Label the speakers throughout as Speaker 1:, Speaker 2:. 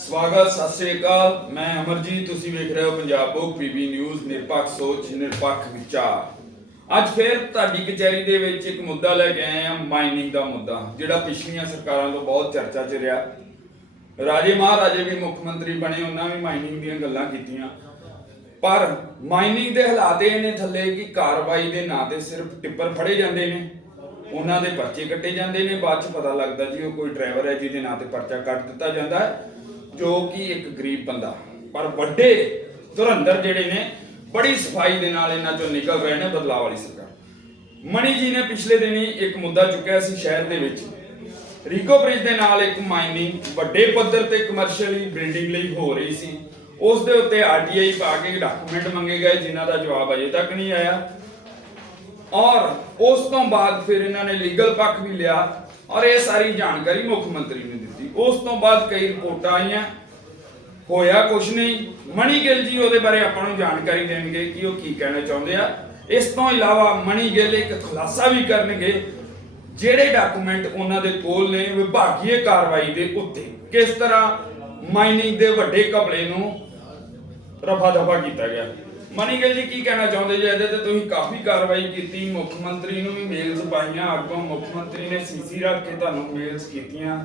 Speaker 1: ਸਵਾਗਤ, ਸਤਿ ਸ੍ਰੀ ਅਕਾਲ। ਮੈਂ ਅਮਰਜੀਤ, ਤੁਸੀਂ ਵੇਖ ਰਹੇ ਹੋ ਪੰਜਾਬ ਬੁੱਕ ਪੀਬੀ ਨਿਊਜ਼, ਨਿਰਪੱਖ ਸੋਚ, ਨਿਰਪੱਖ ਵਿਚਾਰ। ਅੱਜ ਫੇਰ ਤੁਹਾਡੀ ਕਚਹਿਰੀ ਦੇ ਵਿੱਚ ਇੱਕ ਮੁੱਦਾ ਲੈ ਕੇ ਆਏ ਹਾਂ, ਮਾਈਨਿੰਗ ਦਾ ਮੁੱਦਾ, ਜਿਹੜਾ ਪਿਛਲੀਆਂ ਸਰਕਾਰਾਂ ਤੋਂ ਬਹੁਤ ਚਰਚਾ 'ਚ ਰਿਹਾ। ਰਾਜੇ ਮਹਾਰਾਜੇ ਵੀ ਮੁੱਖ ਮੰਤਰੀ ਬਣੇ, ਉਹਨਾਂ ਵੀ ਮਾਈਨਿੰਗ ਦੀਆਂ ਗੱਲਾਂ ਕੀਤੀਆਂ। ਪਰ ਮਾਈਨਿੰਗ ਦੇ ਹਾਲਾਤ ਇਹ ਨੇ ਥੱਲੇ ਕਿ ਕਾਰਵਾਈ ਦੇ ਨਾਂ ਤੇ ਸਿਰਫ ਟਿੱਪਰ ਫੜੇ ਜਾਂਦੇ ਨੇ। ਉਹਨਾਂ ਦੇ ਪਰਚੇ ਕੱਟੇ ਜਾਂਦੇ ਨੇ। ਬਾਅਦ ਚ ਪਤਾ ਲੱਗਦਾ ਜੀ ਉਹ ਕੋਈ ਡਰਾਈਵਰ ਹੈ ਜਿਹਦੇ ਨਾਂ ਤੇ ਪਰਚਾ ਕੱਟ ਦਿੱਤਾ ਜਾਂਦਾ ਹੈ। ਜੋ ਕਿ ਇੱਕ ਗਰੀਬ ਬੰਦਾ। ਪਰ ਵੱਡੇ ਧੁਰੰਦਰ ਜਿਹੜੇ ਨੇ, ਬੜੀ ਸਫ਼ਾਈ ਦੇ ਨਾਲ ਇਹਨਾਂ ਚੋਂ ਨਿਕਲ ਰਹੇ ਨੇ ਬਦਲਾਅ ਵਾਲੀ ਸਰਕਾਰ। ਮਣੀ ਜੀ ਨੇ ਪਿਛਲੇ ਦਿਨੀ ਇੱਕ ਮੁੱਦਾ ਚੁੱਕਿਆ ਸੀ ਸ਼ਹਿਰ ਦੇ ਵਿੱਚ। ਰੀਕੋ ਬ੍ਰਿਜ ਦੇ ਨਾਲ ਇੱਕ ਮਾਈਨਿੰਗ, ਵੱਡੇ ਪੱਧਰ ਤੇ ਕਮਰਸ਼ੀਅਲੀ ਬਿਲਡਿੰਗ ਲਈ ਹੋ ਰਹੀ ਸੀ। ਉਸ ਦੇ ਉੱਤੇ ਆਰਟੀਆਈ ਪਾ ਕੇ ਡਾਕੂਮੈਂਟ ਮੰਗੇ ਗਏ, ਜਿਨ੍ਹਾਂ ਦਾ ਜਵਾਬ ਅਜੇ ਤੱਕ ਨਹੀਂ ਆਇਆ। ਔਰ ਉਸ ਤੋਂ ਬਾਅਦ ਫਿਰ ਇਹਨਾਂ ਨੇ ਲੀਗਲ ਪੱਖ ਵੀ ਲਿਆ। ਔਰ ਇਹ ਸਾਰੀ ਜਾਣਕਾਰੀ ਮੁੱਖ ਮੰਤਰੀ ਨੇ ਦਿੱਤੀ। ਉਸ ਤੋਂ ਬਾਅਦ ਕਈ ਰਿਪੋਰਟਾਂ ਆਈਆਂ। ਹੋਇਆ ਕੁਛ ਨਹੀਂ। ਮਣੀ ਗਿੱਲ ਜੀ, ਉਹਦੇ ਬਾਰੇ ਆਪਾਂ ਨੂੰ ਜਾਣਕਾਰੀ ਦੇਣਗੇ ਕਿ ਉਹ ਕੀ ਕਹਿਣਾ ਚਾਹੁੰਦੇ ਆ। ਇਸ ਤੋਂ ਇਲਾਵਾ ਮਣੀ ਗਿੱਲ ਇੱਕ ਖੁਲਾਸਾ ਵੀ ਕਰਨਗੇ, ਜਿਹੜੇ ਡਾਕੂਮੈਂਟ ਉਹਨਾਂ ਦੇ ਕੋਲ ਨੇ ਵਿਭਾਗੀय ਕਾਰਵਾਈ ਦੇ ਉੱਤੇ। ਕਿਸ ਤਰ੍ਹਾਂ ਮਾਈਨਿੰਗ ਦੇ ਵੱਡੇ ਘਪਲੇ ਨੂੰ ਰਫਾ ਦਫਾ ਕੀਤਾ ਗਿਆ। ਮਨੀ ਗਿੱਲ ਜੀ ਕੀ ਕਹਿਣਾ ਚਾਹੁੰਦੇ ਜੀ? ਇਹਦੇ ਤੇ ਤੁਸੀਂ ਕਾਫੀ ਕਾਰਵਾਈ ਕੀਤੀ ਮੁੱਖ ਮੰਤਰੀ ਨੂੰ ਵੀ ਮੇਲਸ ਪਾਈਆਂ ਅੱਗੋਂ ਮੁੱਖ ਮੰਤਰੀ ਨੇ ਸੀਸੀ ਰੱਖ ਕੇ ਤੁਹਾਨੂੰ ਮੇਲਸ ਕੀਤੀਆਂ।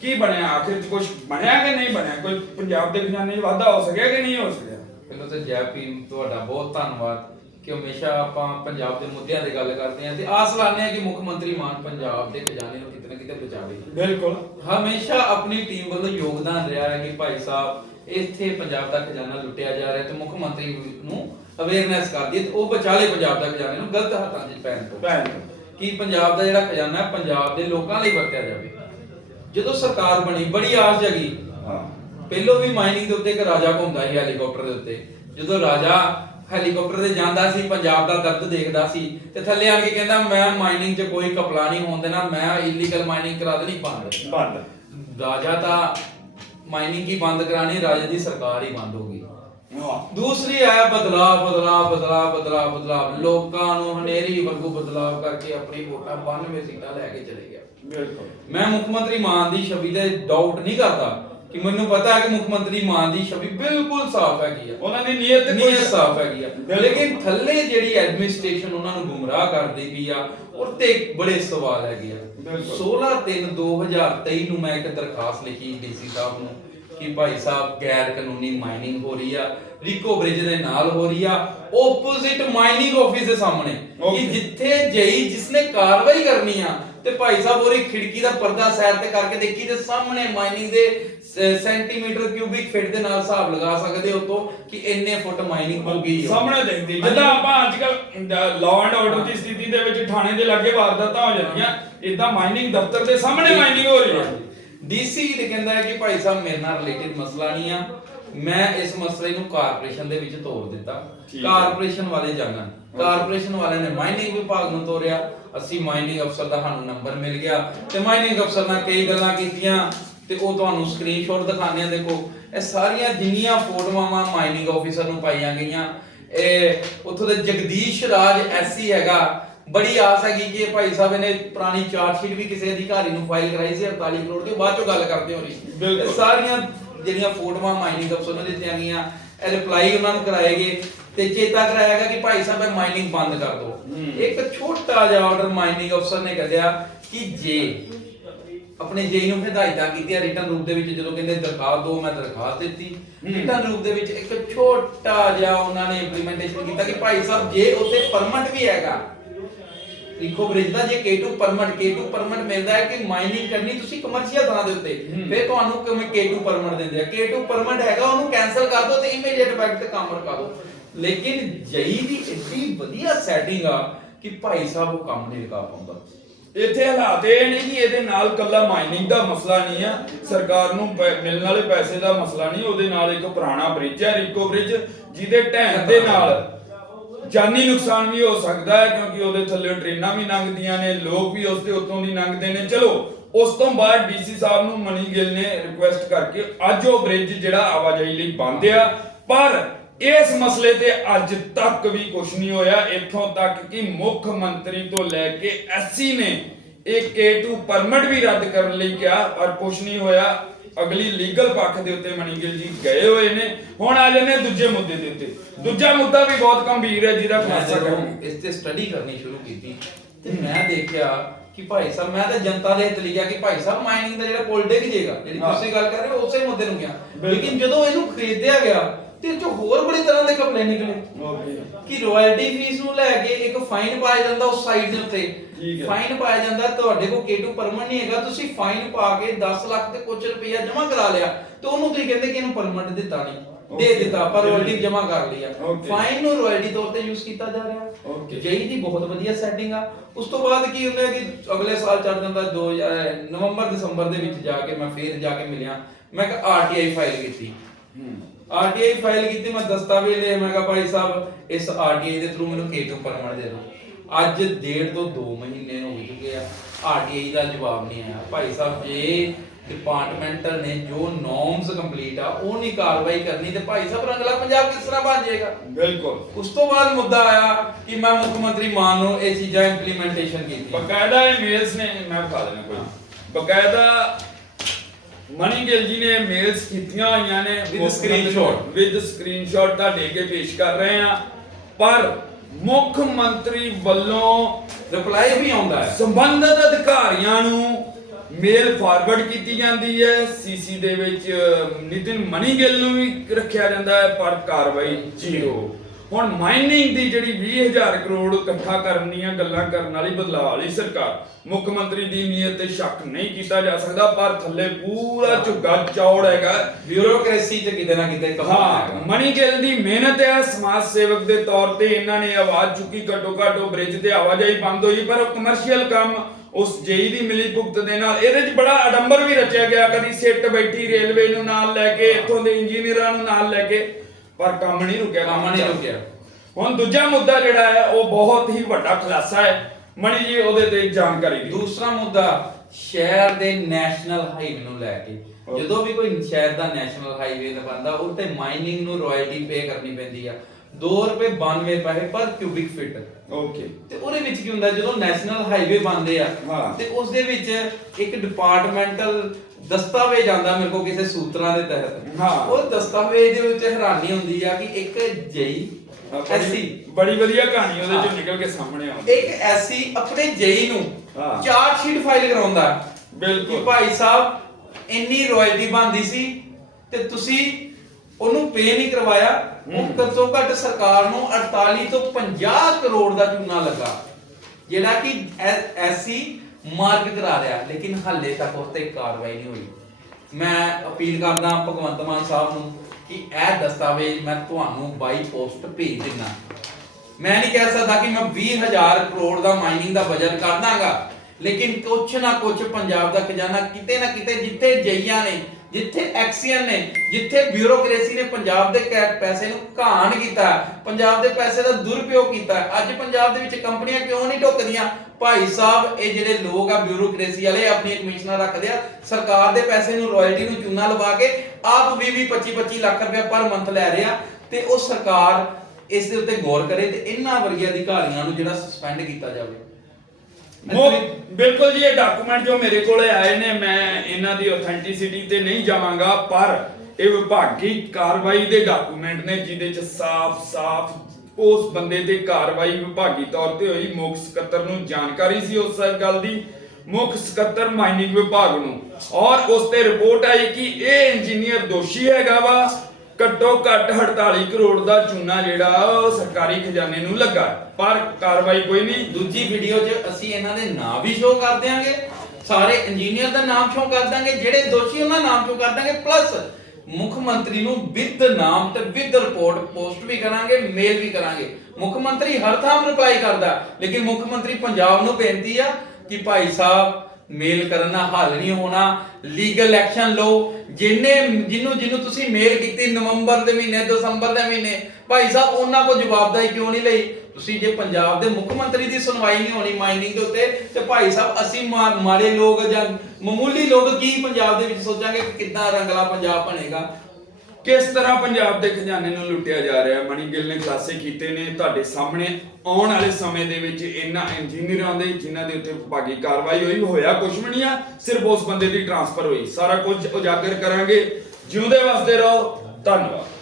Speaker 1: ਕੀ ਬਣਿਆ? ਆਖਿਰ ਚ ਕੁਝ ਬਣਿਆ ਕਿ ਨਹੀਂ ਬਣਿਆ? ਕੋਈ ਪੰਜਾਬ ਦੇ ਖਜ਼ਾਨੇ 'ਚ ਵਾਧਾ ਹੋ ਸਕਿਆ ਕਿ ਨਹੀਂ ਹੋ ਸਕਿਆ?
Speaker 2: ਪਹਿਲਾਂ ਤਾਂ ਜੈ ਭੀਮ ਤੁਹਾਡਾ ਬਹੁਤ ਧੰਨਵਾਦ ਕਿ ਹਮੇਸ਼ਾ ਆਪਾਂ ਪੰਜਾਬ ਦੇ ਮੁੱਦਿਆਂ ਦੀ ਗੱਲ ਕਰਦੇ ਹਾਂ ਤੇ ਆਸ ਲਾਉਂਦੇ ਹਾਂ ਕਿ ਮੁੱਖ ਮੰਤਰੀ ਮਾਨ ਪੰਜਾਬ ਦੇ ਖਜ਼ਾਨੇ ਨੂੰ ਕਿਤੇ ਨਾ ਕਿਤੇ ਬਚਾਵੇ।
Speaker 1: ਬਿਲਕੁਲ।
Speaker 2: ਹਮੇਸ਼ਾ ਆਪਣੀ ਟੀਮ ਵੱਲੋਂ ਯੋਗਦਾਨ ਰਿਹਾ ਹੈ ਕਿ ਭਾਈ ਸਾਹਿਬ ਇੱਥੇ ਪੰਜਾਬ ਦਾ ਖਜ਼ਾਨਾ ਲੁੱਟਿਆ ਜਾ ਰਿਹਾ ਤੇ ਮੁੱਖ ਮੰਤਰੀ ਨੂੰ ਅਵੇਅਰਨੈਸ ਕਰਦੀ ਹੈ ਤੇ ਉਹ ਬਚਾ ਲੇ ਪੰਜਾਬ ਦਾ ਖਜ਼ਾਨੇ ਨੂੰ ਗਲਤ ਹੱਥਾਂ 'ਚ ਪੈਣ ਤੋਂ।
Speaker 1: ਭੈਣ
Speaker 2: ਕਿ ਪੰਜਾਬ ਦਾ ਜਿਹੜਾ ਖਜ਼ਾਨਾ ਹੈ ਪੰਜਾਬ ਦੇ ਲੋਕਾਂ ਲਈ ਵਰਤਿਆ ਜਾਵੇ। ਜਦੋਂ ਸਰਕਾਰ ਬਣੀ ਬੜੀ ਆਸ ਜਗੀ।
Speaker 1: ਹਾਂ।
Speaker 2: ਪਹਿਲੋਂ ਵੀ ਮਾਈਨਿੰਗ ਦੇ ਉੱਤੇ ਇੱਕ ਰਾਜਾ ਘੁੰਮਦਾ ਸੀ ਹੈਲੀਕਾਪਟਰ ਦੇ ਉੱਤੇ। ਜਦੋਂ ਰਾਜਾ ਹੈਲੀਕਾਪਟਰ ਤੇ ਜਾਂਦਾ ਸੀ ਪੰਜਾਬ ਦਾ ਦਰਦ ਦੇਖਦਾ ਸੀ ਤੇ ਥੱਲੇ ਆਣ ਕੇ ਕਹਿੰਦਾ ਮੈਂ ਮਾਈਨਿੰਗ 'ਚ ਕੋਈ ਕਪਲਾ ਨਹੀਂ ਹੋਣ ਦੇਣਾ ਮੈਂ ਇਲੀਗਲ ਮਾਈਨਿੰਗ ਕਰਾ ਦੇਣੀ ਬੰਦ।
Speaker 1: ਬੰਦ।
Speaker 2: ਰਾਜਾ ਤਾਂ ਮਾਈਨਿੰਗ ਹੀ ਬੰਦ ਕਰਾਣੀ ਰਾਜੇ ਦੀ ਸਰਕਾਰ ਹੀ ਬੰਦ ਹੋ ਗਈ। ਦੂਸਰੀ ਆਇਆ ਬਦਲਾਅ ਬਦਲਾਅ ਬਦਲਾਅ ਬਦਲਾਅ ਬਦਲਾਅ ਲੋਕਾਂ ਨੂੰ ਹਨੇਰੀ ਵਾਂਗੂ ਬਦਲਾਅ ਕਰਕੇ ਆਪਣੀ ਵੋਟਾਂ 92 ਸੀਟਾਂ ਲੈ ਕੇ ਚਲੇ ਗਿਆ।
Speaker 1: ਬਿਲਕੁਲ।
Speaker 2: ਮੈਂ ਮੁੱਖ ਮੰਤਰੀ ਮਾਨ ਦੀ ਛਵੀ ਤੇ ਡਾਊਟ ਨਹੀਂ ਕਰਦਾ। ਕਿ ਮੈਨੂੰ ਪਤਾ ਹੈ ਕਿ ਮੁੱਖ ਮੰਤਰੀ ਮਾਨ ਦੀ ਛਵੀ ਬਿਲਕੁਲ ਸਾਫ਼ ਹੈਗੀ ਆ
Speaker 1: ਉਹਨਾਂ ਦੀ ਨੀਅਤ ਤੇ
Speaker 2: ਨੀਅਤ ਸਾਫ਼ ਹੈਗੀ ਆ। ਲੇਕਿਨ ਥੱਲੇ ਜਿਹੜੀ ਐਡਮਿਨਿਸਟ੍ਰੇਸ਼ਨ ਉਹਨਾਂ ਨੂੰ ਗੁੰਮਰਾਹ ਕਰਦੀ ਪਈ ਆ ਉਹ ਤੇ ਬੜੇ ਸਵਾਲ ਹੈਗੇ ਆ
Speaker 1: ਬਿਲਕੁਲ।
Speaker 2: 16 3 2023 ਨੂੰ ਮੈਂ ਇੱਕ ਦਰਖਾਸਤ ਲਿਖੀ ਡੀਸੀ ਸਾਹਿਬ ਨੂੰ ਕਿ ਭਾਈ ਸਾਹਿਬ ਗੈਰ ਕਾਨੂੰਨੀ ਮਾਈਨਿੰਗ ਹੋ ਰਹੀ ਆ ਰੀਕੋ ਬ੍ਰਿਜ ਦੇ ਨਾਲ ਹੋ ਰਹੀ ਆ ਆਪੋਜ਼ਿਟ ਮਾਈਨਿੰਗ ਆਫਿਸ ਦੇ ਸਾਹਮਣੇ ਕਿ. ਜਿੱਥੇ ਜਈ ਜਿਸਨੇ ਕਾਰਵਾਈ ਕਰਨੀ ਆ ਤੇ ਭਾਈ ਸਾਹਿਬ ਉਹਦੀ ਖਿੜਕੀ ਦਾ ਪਰਦਾ ਸਾਈਡ ਤੇ ਕਰਕੇ ਦੇਖੀ ਤੇ ਸਾਹਮਣੇ ਮਾਈਨਿੰਗ ਦੇ ਸੈਂਟੀਮੀਟਰ ਕਿਊਬਿਕ ਫਿਟ ਦੇ ਨਾਲ ਹਿਸਾਬ ਲਗਾ ਸਕਦੇ ਹੋ ਤੋਂ ਕਿ ਇੰਨੇ ਫੁੱਟ ਮਾਈਨਿੰਗ ਹੋ ਗਈ।
Speaker 1: ਸਾਹਮਣੇ ਦੇਖਦੀ ਜਿੱਦਾਂ ਆਪਾਂ ਅੱਜ ਕੱਲ ਲਾਅ ਐਂਡ ਆਰਡਰ ਦੀ ਸਥਿਤੀ ਦੇ ਵਿੱਚ ਥਾਣੇ ਦੇ ਲਾਗੇ ਵਾਰਦਾਤਾਂ ਹੋ ਜਾਂਦੀਆਂ ਇਦਾਂ ਮਾਈਨਿੰਗ ਦਫ਼ਤਰ ਦੇ ਸਾਹਮਣੇ ਮਾਈਨਿੰਗ ਹੋ ਰਹੀ ਹੈ।
Speaker 2: ਡੀਸੀ ਨੇ ਕਹਿੰਦਾ ਹੈ ਕਿ ਭਾਈ ਸਾਹਿਬ ਮੇਰੇ ਨਾਲ ਰਿਲੇਟਡ ਮਸਲਾ ਨਹੀਂ ਆ। ਮੈਂ ਇਸ ਮਸਲੇ ਨੂੰ ਕਾਰਪੋਰੇਸ਼ਨ ਦੇ ਵਿੱਚ ਤੋੜ ਦਿੱਤਾ। ਕਾਰਪੋਰੇਸ਼ਨ ਵਾਲੇ ਜਾਣਨ। ਕਾਰਪੋਰੇਸ਼ਨ ਵਾਲਿਆਂ ਨੇ ਮਾਈਨਿੰਗ ਵਿਭਾਗ ਨੂੰ ਤੋੜਿਆ ਅਸੀਂ ਮਾਈਨਿੰਗ ਅਫਸਰ ਦਾ ਸਾਨੂੰ ਨੰਬਰ ਮਿਲ ਗਿਆ ਤੇ ਮਾਈਨਿੰਗ ਅਫਸਰ ਨਾਲ ਕਈ ਗੱਲਾਂ ਕੀਤੀਆਂ ਤੇ ਉਹ ਤੁਹਾਨੂੰ ਸਕਰੀਨਸ਼ਾਟ ਦਿਖਾਣੇ ਆ ਦੇਖੋ। ਇਹ ਸਾਰੀਆਂ ਜਿੰਨੀਆਂ ਫੋਟੋਆਂ ਮਾਈਨਿੰਗ ਆਫੀਸਰ ਨੂੰ ਪਾਈਆਂ ਗਈਆਂ। ਇਹ ਉੱਥੋਂ ਦੇ ਜਗਦੀਸ਼ ਰਾਜ ਐਸਸੀ ਹੈਗਾ। ਬੜੀ ਆਸ ਹੈਗੀ ਕਿ ਇਹ ਭਾਈ ਸਾਹਿਬ ਨੇ ਪੁਰਾਣੀ ਚਾਰਟ ਸ਼ੀਟ ਵੀ ਕਿਸੇ ਅਧਿਕਾਰੀ ਨੂੰ ਫਾਈਲ ਕਰਾਈ ਸੀ 48 ਕਰੋੜ ਦੀ ਬਾਅਦ ਚੋਂ ਗੱਲ ਕਰਦੇ ਹੋਣੀ ਸਾਰੀਆਂ ਜਿਹੜੀਆਂ ਫੋਟੋਆਂ ਮਾਈਨਿੰਗ ਅਫਸਰ ਨੂੰ ਦਿੱਤੀਆਂ ਗਈਆਂ ਇਹ ਰਿਪਲਾਈ ਉਹਨਾਂ ਨੂੰ ਕਰਾਏ ਗਏ। ਤੇ ਚੇਤਾ ਕਰਾਇਆ ਗਿਆ ਕਿ ਭਾਈ ਸਾਹਿਬ ਇਹ ਮਾਈਨਿੰਗ ਬੰਦ ਕਰ ਦਿਓ। ਇੱਕ ਛੋਟਾ ਜਿਹਾ ਆਰਡਰ ਮਾਈਨਿੰਗ ਅਫਸਰ ਨੇ ਕੱਢਿਆ ਕਿ ਜੇ ਆਪਣੇ ਜੇਈ ਨੂੰ ਹਦਾਇਤਾਂ ਕੀਤੀਆਂ ਰਿਟਰਨ ਰੂਪ ਦੇ ਵਿੱਚ ਜਦੋਂ ਕਹਿੰਦੇ ਦਰਖਾਸਤ ਦਿਓ ਮੈਂ ਦਰਖਾਸਤ ਦਿੱਤੀ
Speaker 1: ਹੂੰ।
Speaker 2: ਰਿਟਰਨ ਰੂਪ ਦੇ ਵਿੱਚ ਇੱਕ ਛੋਟਾ ਜਿਹਾ ਉਹਨਾਂ ਨੇ ਇੰਪਲੀਮੈਂਟੇਸ਼ਨ ਕੀਤਾ ਕਿ ਭਾਈ ਸਾਹਿਬ ਜੇ ਉੱਥੇ ਪਰਮਿਟ ਵੀ ਹੈਗਾ ਰੀਕੋ ਬ੍ਰਿਜ ਦਾ ਜੇ K2 ਪਰਮਿਟ K2 ਪਰਮਿਟ ਮਿਲਦਾ ਹੈ ਕਿ ਮਾਈਨਿੰਗ ਕਰਨੀ ਤੁਸੀਂ ਕਮਰਸ਼ੀਅਲ ਥਾਂ ਦੇ ਉੱਤੇ। ਫਿਰ ਤੁਹਾਨੂੰ ਕਿਵੇਂ K2 ਪਰਮਿਟ ਦਿੰਦੇ ਆ K2 ਪਰਮਿਟ ਹੈਗਾ ਉਹਨੂੰ ਕੈਨਸਲ ਕਰ ਦਿਓ ਤੇ ਇਮੀਡੀਏਟ ਇਫੈਕਟ ਤੇ ਕੰਮ ਰਕਾ ਦਿਓ ਲੇਕਿਨ ਜਈ ਦੀ ਇੱਡੀ ਵਧੀਆ ਸੈਟਿੰਗ ਆ ਕਿ ਭਾਈ ਸਾਹਿਬ ਉਹ ਕੰਮ ਨਹੀਂ ਰਕਾ ਪਾਉਂਦਾ।
Speaker 1: ਇੱਥੇ ਹਾਲਾਤ ਇਹ ਨਹੀਂ ਕਿ ਇਹਦੇ ਨਾਲ ਕੱਲਾ ਮਾਈਨਿੰਗ ਦਾ ਮਸਲਾ ਨਹੀਂ ਆ, ਸਰਕਾਰ ਨੂੰ ਮਿਲਣ ਵਾਲੇ ਪੈਸੇ ਦਾ ਮਸਲਾ ਨਹੀਂ, ਉਹਦੇ ਨਾਲ ਇੱਕ ਪੁਰਾਣਾ ਬ੍ਰਿਜ ਹੈ ਰੀਕੋ ਬ੍ਰਿਜ ਜਿਹਦੇ ਢਹਿਣ ਦੇ ਨਾਲ ਜਾਨੀ ਨੁਕਸਾਨ ਵੀ ਹੋ ਸਕਦਾ ਹੈ ਕਿਉਂਕਿ ਉਹਦੇ ਥੱਲੇ ਟ੍ਰੇਨਾਂ ਵੀ ਲੰਘਦੀਆਂ ਨੇ, ਲੋਕ ਵੀ ਉਸ ਦੇ ਉੱਤੋਂ ਦੀ ਲੰਘਦੇ ਨੇ। ਚਲੋ, ਉਸ ਤੋਂ ਬਾਅਦ ਡੀਸੀ ਸਾਹਿਬ ਨੂੰ ਮਨੀ ਗਿੱਲ ਨੇ ਰਿਕੁਐਸਟ ਕਰਕੇ ਅੱਜ ਉਹ ਬ੍ਰਿਜ ਜਿਹੜਾ ਆਵਾਜਾਈ ਲਈ ਬੰਦ ਆ, ਪਰ ਇਸ ਮਸਲੇ ਤੇ ਅੱਜ ਤੱਕ ਵੀ ਕੁਝ ਨਹੀਂ ਹੋਇਆ। ਇੱਥੋਂ ਤੱਕ ਕਿ ਮੁੱਖ ਮੰਤਰੀ ਤੋਂ ਲੈ ਕੇ ਐਸਸੀ ਨੇ ਇਹ K2 ਪਰਮਿਟ ਵੀ ਰੱਦ ਕਰਨ ਲਈ ਕਿਹਾ ਪਰ ਕੁਝ ਨਹੀਂ ਹੋਇਆ। ਅਗਲੀ ਲੀਗਲ ਪੱਖ ਦੇ ਉੱਤੇ ਮਣੀਗਿਲ ਜੀ ਗਏ ਹੋਏ ਨੇ। ਹੁਣ ਆ ਜਾਂਦੇ ਦੂਜੇ ਮੁੱਦੇ ਦੇ ਉੱਤੇ। ਦੂਜਾ ਮੁੱਦਾ ਵੀ ਬਹੁਤ ਗੰਭੀਰ ਹੈ ਜਿਹਦਾ ਖੁਲਾਸਾ
Speaker 2: ਇਸ ਤੇ ਸਟੱਡੀ ਕਰਨੀ ਸ਼ੁਰੂ ਕੀਤੀ ਤੇ ਮੈਂ ਦੇਖਿਆ ਕਿ ਭਾਈ ਸਾਹਿਬ ਮੈਂ ਤਾਂ ਜਨਤਾ ਦੇ ਹਿੱਤ ਲਿਖਿਆ ਕਿ ਭਾਈ ਸਾਹਿਬ ਮਾਈਨਿੰਗ ਦਾ ਜਿਹੜਾ ਪੁੱਲ ਡਿੱਗ ਜੇਗਾ ਜਿਹੜੀ। ਤੁਸੀਂ ਗੱਲ ਕਰ ਰਹੇ ਹੋ ਉਸੇ ਮੁੱਦੇ ਨੂੰ ਗਿਆ। ਲੇਕਿਨ ਜਦੋਂ ਇਹਨੂੰ ਖਰੀਦਿਆ ਗਿਆ ਤੇ 'ਚੋਂ ਹੋਰ ਬੜੀ ਤਰ੍ਹਾਂ ਦੇ ਕਪਲੇ ਨਿਕਲੇ।
Speaker 1: ਓਕੇ
Speaker 2: ਕਿ ਰਾਇਲਟੀ ਫੀਸ ਨੂੰ ਲੈ ਕੇ ਇੱਕ ਫਾਈਨ ਪਾਇਆ ਜਾਂਦਾ ਉਸ ਸਾਈਡ ਦੇ ਉੱਤੇ। ਫਾਈਨ ਪਾਇਆ ਜਾਂਦਾ ਤੁਹਾਡੇ ਕੋਲ K2 ਪਰਮਿਟ ਨਹੀਂ ਹੈਗਾ ਤੁਸੀਂ ਫਾਈਨ ਪਾ ਕੇ 10 ਲੱਖ ਤੇ ਕੁਝ ਰੁਪਇਆ ਜਮ੍ਹਾਂ ਕਰਾ ਲਿਆ ਤੇ ਉਹਨੂੰ ਤੁਸੀਂ ਕਹਿੰਦੇ ਕਿ ਇਹਨੂੰ ਪਰਮਿਟ ਦਿੱਤਾ ਨਹੀਂ। ਦੇ. ਦਿੱਤਾ ਪਰ ਰਾਇਲਟੀ ਜਮ੍ਹਾਂ ਕਰ ਲਿਆ
Speaker 1: Okay.
Speaker 2: ਫਾਈਨ ਨੂੰ ਰਾਇਲਟੀ ਤੌਰ ਤੇ ਯੂਜ਼ ਕੀਤਾ ਜਾ ਰਿਹਾ. ਜਈ ਦੀ ਬਹੁਤ ਵਧੀਆ ਸੈਟਿੰਗ ਆ। ਉਸ ਤੋਂ ਬਾਅਦ ਕੀ ਹੁੰਦਾ ਕਿ ਅਗਲੇ ਸਾਲ ਚੱਲ ਜਾਂਦਾ 2000 ਨਵੰਬਰ ਦਸੰਬਰ ਦੇ ਵਿੱਚ ਜਾ ਕੇ ਮੈਂ ਫੇਰ ਜਾ ਕੇ ਮਿਲਿਆ। ਮੈਂ ਕਿ ਆਰਟੀਆਈ ਫਾਈਲ ਕੀਤੀ।
Speaker 1: ਹੂੰ।
Speaker 2: ਆਰਟੀਆਈ ਫਾਈਲ ਕੀਤੀ ਮੈਂ ਦਸਤਾਵੇਜ਼ ਲਏ ਮੈਂ ਕਿਹਾ ਭਾਈ ਸਾਹਿਬ ਇਸ ਆਰਟੀਆਈ ਦੇ ਥਰੂ ਮੈਨੂੰ K2 ਪਰਮਿਟ ਦੇ ਦਿਓ। ਅੱਜ ਡੇਢ ਤੋਂ 2 ਮਹੀਨੇ ਹੋ ਚੁੱਕੇ ਆ ਆਰਟੀਆਈ ਦਾ ਜਵਾਬ ਨਹੀਂ ਆਇਆ। ਭਾਈ ਸਾਹਿਬ ਜੇ ਡਿਪਾਰਟਮੈਂਟਲ ਨੇ ਜੋ ਨੋਰਮਸ ਕੰਪਲੀਟ ਆ ਉਹ ਨਹੀਂ ਕਾਰਵਾਈ ਕਰਨੀ ਤੇ ਭਾਈ ਸਾਹਿਬ ਰੰਗਲਾ ਪੰਜਾਬ ਕਿਸ ਤਰ੍ਹਾਂ ਬਣ ਜਾਏਗਾ?
Speaker 1: ਬਿਲਕੁਲ।
Speaker 2: ਉਸ ਤੋਂ ਬਾਅਦ ਮੁੱਦਾ ਆਇਆ ਕਿ ਮੈਂ ਮੁੱਖ ਮੰਤਰੀ ਮਾਨ ਨੂੰ ਇਹ ਚੀਜ਼ਾਂ ਇੰਪਲੀਮੈਂਟੇਸ਼ਨ ਕੀਤੀ
Speaker 1: ਬਕਾਇਦਾ ਇਹ ਮੇਲਸ ਨੇ ਮੈਂ ਬਤਾ ਦੇਣਾ ਕੋਈ। ਬਕਾਇਦਾ ਮਨੀ ਗਿੱਲ ਜੀ ਨੇ ਮੇਲਸ ਕੀਤੀਆਂ ਹੋਈਆਂ ਨੇ
Speaker 2: With screenshot.
Speaker 1: ਵਿਦ ਸਕਰੀਨਸ਼ਾਟ ਤੁਹਾਡੇ ਅੱਗੇ ਪੇਸ਼ ਕਰ ਰਹੇ ਆ ਪਰ ਮੁੱਖ ਮੰਤਰੀ ਵੱਲੋਂ
Speaker 2: ਰਿਪਲਾਈ ਵੀ ਆਉਂਦਾ ਹੈ।
Speaker 1: ਸੰਬੰਧਿਤ ਅਧਿਕਾਰੀਆਂ ਨੂੰ ਮੇਲ ਫਾਰਵਰਡ ਕੀਤੀ ਜਾਂਦੀ ਹੈ। ਸੀਸੀ ਦੇ ਵਿੱਚ ਨਿਤਿਨ ਮਣੀਗਿੱਲ ਨੂੰ ਵੀ ਰੱਖਿਆ ਜਾਂਦਾ ਹੈ ਪਰ ਕਾਰਵਾਈ ਜ਼ੀਰੋ। ਹੁਣ ਮਾਈਨਿੰਗ ਦੀ ਜਿਹੜੀ 20000 ਕਰੋੜ ਇਕੱਠਾ ਕਰਨ ਦੀਆਂ ਗੱਲਾਂ ਕਰਨ ਵਾਲੀ ਬਦਲਾਅ ਵਾਲੀ ਸਰਕਾਰ ਮੁੱਖ ਮੰਤਰੀ ਦੀ ਨੀਅਤ ਤੇ ਸ਼ੱਕ ਨਹੀਂ ਕੀਤਾ ਜਾ ਸਕਦਾ ਪਰ ਥੱਲੇ ਪੂਰਾ ਝੁੱਗਾ ਚੌੜ ਹੈਗਾ।
Speaker 2: ਬਿਊਰੋਕ੍ਰੇਸੀ ਚ ਕਿਤੇ ਨਾ ਕਿਤੇ
Speaker 1: ਹਾਂ। ਮਣੀ ਗਿੱਲ ਦੀ ਮਿਹਨਤ ਹੈ ਸਮਾਜ ਸੇਵਕ ਦੇ ਤੌਰ ਤੇ ਇਹਨਾਂ ਨੇ ਆਵਾਜ਼ ਚੁੱਕੀ ਘੱਟੋ ਘੱਟ ਬ੍ਰਿਜ ਤੇ ਆਵਾਜਾਈ ਬੰਦ ਹੋਈ ਪਰ ਉਹ ਕਮਰਸ਼ੀਅਲ ਕੰਮ ਉਸ ਜੇਈ ਦੀ ਮਿਲੀ ਭੁਗਤ ਦੇ ਨਾਲ ਇਹਦੇ 'ਚ ਬੜਾ ਅਡੰਬਰ ਵੀ ਰਚਿਆ ਗਿਆ ਕਦੀ ਸਿੱਟ ਬੈਠੀ ਰੇਲਵੇ ਨੂੰ ਨਾਲ ਲੈ ਕੇ ਇੱਥੋਂ ਦੇ ਇੰਜੀਨੀਅਰਾਂ ਨੂੰ ਨਾਲ ਲੈ ਕੇ। ਪਰ ਕੰਮ ਨਹੀਂ ਰੁਕਿਆ
Speaker 2: ਕੰਮ ਨਹੀਂ ਰੁਕਿਆ।
Speaker 1: ਹੁਣ ਦੂਜਾ ਮੁੱਦਾ ਜਿਹੜਾ ਹੈ ਉਹ ਬਹੁਤ ਹੀ ਵੱਡਾ ਖੁਲਾਸਾ ਹੈ। ਮਣੀ ਜੀ ਉਹਦੇ ਤੇ ਜਾਣਕਾਰੀ ਦਿਓ।
Speaker 2: ਦੂਸਰਾ ਮੁੱਦਾ ਸ਼ਹਿਰ ਦੇ ਨੈਸ਼ਨਲ ਹਾਈਵੇ ਨੂੰ ਲੈ ਕੇ. ਜਦੋਂ ਵੀ ਕੋਈ ਸ਼ਹਿਰ ਦਾ ਨੈਸ਼ਨਲ ਹਾਈਵੇ ਦਾ ਬੰਦਾ ਉਹ ਤੇ ਮਾਈਨਿੰਗ ਨੂੰ ਰਾਇਲਟੀ ਪੇ ਕਰਨੀ ਪੈਂਦੀ ਆ। 2 ਰੁਪਏ 92 ਪੈਸੇ ਪਰ ਕਿਊਬਿਕ ਫਿਟ
Speaker 1: ਓਕੇ
Speaker 2: ਤੇ ਉਹਦੇ ਵਿੱਚ ਕੀ ਹੁੰਦਾ ਜਦੋਂ ਨੈਸ਼ਨਲ ਹਾਈਵੇ ਬਣਦੇ ਆ
Speaker 1: ਹਾਂ।
Speaker 2: ਤੇ ਉਸ ਦੇ ਵਿੱਚ ਇੱਕ ਡਿਪਾਰਟਮੈਂਟਲ ਦਸਤਾਵੇਜ਼ ਆਂਦਾ ਮੇਰੇ ਕੋਲ ਕਿਸੇ ਸੂਤਰਾਂ ਦੇ ਤਹਿਤ
Speaker 1: ਹਾਂ।
Speaker 2: ਉਹ ਦਸਤਾਵੇਜ਼ ਦੇ ਵਿੱਚ ਹੈਰਾਨੀ ਹੁੰਦੀ ਆ ਕਿ ਇੱਕ ਜਈ ਐਸੀ
Speaker 1: ਬੜੀ ਵਧੀਆ ਕਹਾਣੀ ਉਹਦੇ। ਚੋਂ ਨਿਕਲ ਕੇ ਸਾਹਮਣੇ ਆਉਂਦੀ
Speaker 2: ਇੱਕ ਐਸੀ ਆਪਣੇ ਜਈ ਨੂੰ
Speaker 1: ਹਾਂ।
Speaker 2: ਚਾਰਟ ਸ਼ੀਟ ਫਾਈਲ ਕਰਾਉਂਦਾ ਹੈ
Speaker 1: ਬਿਲਕੁਲ।
Speaker 2: ਕਿ ਭਾਈ ਸਾਹਿਬ ਇੰਨੀ ਰਾਇਲਟੀ ਬਣਦੀ ਸੀ ਤੇ ਤੁਸੀਂ ਉਹਨੂੰ ਪੇ ਨਹੀਂ ਕਰਵਾਇਆ। ਉਹ। ਘੱਟੋ ਘੱਟ ਸਰਕਾਰ ਨੂੰ 48 ਤੋਂ 50 ਕਰੋੜ ਦਾ ਚੂਨਾ ਲੱਗਾ। ਜਿਹੜਾ ਕਿ ਐਸੀ ਮਾਰਕ ਕਰਾ ਰਿਹਾ ਲੇਕਿਨ ਹਾਲੇ ਤੱਕ ਉਸ ਤੇ ਕਾਰਵਾਈ ਨਹੀਂ ਹੋਈ। ਮੈਂ ਅਪੀਲ ਕਰਦਾ ਭਗਵੰਤ ਮਾਨ ਸਾਹਿਬ ਨੂੰ ਕਿ ਇਹ ਦਸਤਾਵੇਜ਼ ਮੈਂ ਤੁਹਾਨੂੰ ਬਾਈ ਪੋਸਟ ਭੇਜ ਦਿੰਦਾ। ਮੈਂ ਨਹੀਂ ਕਹਿ ਸਕਦਾ ਕਿ ਮੈਂ 20000 ਕਰੋੜ ਦਾ ਮਾਈਨਿੰਗ ਦਾ ਬਜਟ ਕਰ ਦਾਂਗਾ ਲੇਕਿਨ ਕੁਛ ਨਾ ਕੁਛ ਪੰਜਾਬ ਦਾ ਖਜ਼ਾਨਾ ਕਿਤੇ ਨਾ ਕਿਤੇ ਜਿੱਥੇ ਜਈਆਂ ਨੇ ਜਿੱਥੇ ਐਕਸੀਅਨ ਨੇ, ਜਿੱਥੇ ਬਿਊਰੋਕ੍ਰੇਸੀ ਨੇ ਪੰਜਾਬ ਦੇ ਪੈਸੇ ਨੂੰ ਘਾਣ ਕੀਤਾ, ਪੰਜਾਬ ਦੇ ਪੈਸੇ ਦਾ ਦੁਰਉਪਯੋਗ ਕੀਤਾ, ਅੱਜ ਪੰਜਾਬ ਦੇ ਵਿੱਚ ਕੰਪਨੀਆਂ ਕਿਉਂ ਨਹੀਂ ਢੁੱਕਦੀਆਂ ਭਾਈ ਸਾਹਿਬ, ਇਹ ਜਿਹੜੇ ਲੋਕ ਆ ਬਿਊਰੋਕ੍ਰੇਸੀ ਵਾਲੇ ਆਪਣੀ ਕਮਿਸ਼ਨਾਂ ਰੱਖਦੇ ਆ, ਸਰਕਾਰ ਦੇ ਪੈਸੇ ਨੂੰ ਰਾਇਲਟੀ ਨੂੰ ਚੂਨਾ ਲਵਾ ਕੇ ਆਪ 20 20 25 25 ਲੱਖ ਰੁਪਏ ਪਰ ਮੰਥ ਲੈ ਰਹੇ ਆ ਤੇ ਉਹ ਸਰਕਾਰ ਇਸ ਦੇ ਉੱਤੇ ਗੌਰ ਕਰੇ ਤੇ ਇਹਨਾਂ ਵਰਗੇ ਅਧਿਕਾਰੀਆਂ ਨੂੰ ਜਿਹੜਾ ਸਸਪੈਂਡ ਕੀਤਾ ਜਾਵੇ।
Speaker 1: ਮੋ ਬਿਲਕੁਲ ਜੀ, ਇਹ ਡਾਕੂਮੈਂਟ ਜੋ ਮੇਰੇ ਕੋਲੇ ਆਏ ਨੇ, ਮੈਂ ਇਹਨਾਂ ਦੀ ਆਥੈਂਟਿਸਿਟੀ ਤੇ ਨਹੀਂ ਜਾਵਾਂਗਾ, ਪਰ ਇਹ ਵਿਭਾਗੀ ਕਾਰਵਾਈ ਦੇ ਡਾਕੂਮੈਂਟ ਨੇ, ਜਿਹਦੇ ਚ ਸਾਫ਼-ਸਾਫ਼ ਉਸ ਬੰਦੇ ਤੇ ਕਾਰਵਾਈ ਵਿਭਾਗੀ ਤੌਰ ਤੇ ਹੋਈ। ਮੁੱਖ ਸਕੱਤਰ ਨੂੰ ਜਾਣਕਾਰੀ ਸੀ ਉਸ ਗੱਲ ਦੀ। ਮੁੱਖ ਸਕੱਤਰ ਮਾਈਨਿੰਗ ਵਿਭਾਗ ਨੂੰ। ਔਰ ਉਸ ਤੇ ਰਿਪੋਰਟ ਆਈ ਕਿ ਇਹ ਇੰਜੀਨੀਅਰ ਦੋਸ਼ੀ ਹੈਗਾ ਵਾ। ਘੱਟੋ ਘੱਟ 48 ਕਰੋੜ ਦਾ ਚੂਨਾ ਜਿਹੜਾ, ਉਹ ਸਰਕਾਰੀ ਖਜ਼ਾਨੇ ਨੂੰ ਲੱਗਾ। ਪਰ ਕਾਰਵਾਈ ਕੋਈ ਨਹੀਂ।
Speaker 2: ਦੂਜੀ ਵੀਡੀਓ 'ਚ ਅਸੀਂ ਇਹਨਾਂ ਦੇ ਨਾਂ ਵੀ ਸ਼ੋਅ ਕਰ ਦਿਆਂਗੇ। ਸਾਰੇ ਇੰਜੀਨੀਅਰ ਦਾ ਨਾਮ ਸ਼ੋਅ ਕਰ ਦਾਂਗੇ ਜਿਹੜੇ ਦੋਸ਼ੀ ਉਹਨਾਂ ਨਾਮ ਸ਼ੋਅ ਕਰ ਦਾਂਗੇ ਪਲੱਸ ਮੁੱਖ ਮੰਤਰੀ ਨੂੰ ਵਿਦ ਨਾਮ ਤੇ ਵਿਦ ਰਿਪੋਰਟ ਪੋਸਟ ਵੀ ਕਰਾਂਗੇ ਮੇਲ ਵੀ ਕਰਾਂਗੇ। ਮੁੱਖ ਮੰਤਰੀ ਹਰ ਥਾਂ ਰਿਪਲਾਈ ਕਰਦਾ। ਲੇਕਿਨ ਮੁੱਖ ਮੰਤਰੀ ਪੰਜਾਬ ਨੂੰ ਬੇਨਤੀ ਆ ਕਿ ਭਾਈ ਸਾਹਿਬ ਮੇਲ ਕਰਨ ਨਾਲ ਹੱਲ ਨਹੀਂ ਹੋਣਾ। ਲੀਗਲ ਐਕਸ਼ਨ ਲਓ। ਜਿੰਨੇ ਜਿਹਨੂੰ ਜਿਹਨੂੰ ਤੁਸੀਂ ਮੇਲ ਕੀਤੀ ਨਵੰਬਰ ਦੇ ਮਹੀਨੇ, ਦਸੰਬਰ ਦੇ ਮਹੀਨੇ, ਭਾਈ ਸਾਹਿਬ, ਉਹਨਾਂ ਕੋ ਜਵਾਬਦਾਰੀ ਕਿਉਂ ਨਹੀਂ ਲਈ? ਤੁਸੀਂ ਜੇ ਪੰਜਾਬ ਦੇ ਮੁੱਖ ਮੰਤਰੀ ਦੀ ਸੁਣਵਾਈ ਨਹੀਂ ਹੋਣੀ ਮਾਈਨਿੰਗ ਦੇ ਉੱਤੇ, ਤੇ ਭਾਈ ਸਾਹਿਬ ਅਸੀਂ ਮਾ- ਲੋਕ ਜਾਂ ਮਾਮੂਲੀ ਲੋਕ ਕੀ ਪੰਜਾਬ ਦੇ ਵਿੱਚ ਸੋਚਾਂਗੇ ਕਿ ਰੰਗਲਾ ਪੰਜਾਬ ਬਣੇਗਾ?
Speaker 1: ਕਿਸ ਤਰ੍ਹਾਂ ਪੰਜਾਬ ਦੇ ਖਜ਼ਾਨੇ ਨੂੰ ਲੁੱਟਿਆ ਜਾ ਰਿਹਾ ਹੈ? ਮਣੀ ਗਿੱਲ ਨੇ ਖੁਲਾਸੇ ਕੀਤੇ ਨੇ, ਤੁਹਾਡੇ ਸਾਹਮਣੇ ਆਉਣ ਵਾਲੇ ਸਮੇਂ ਦੇ ਵਿੱਚ ਇਹਨਾਂ ਇੰਜੀਨੀਅਰਾਂ ਦੇ, ਜਿਨ੍ਹਾਂ ਦੇ ਉੱਤੇ ਵਿਭਾਗੀ ਕਾਰਵਾਈ ਹੋਈ, ਹੋਇਆ ਕੁਛ ਵੀ ਨਹੀਂ ਆ? ਸਿਰਫ ਉਸ ਬੰਦੇ ਦੀ ਟਰਾਂਸਫਰ ਹੋਈ। ਸਾਰਾ ਕੁਝ ਉਜਾਗਰ ਕਰਾਂਗੇ। ਜਿਉਂਦੇ ਵਸਦੇ ਰਹੋ। ਧੰਨਵਾਦ।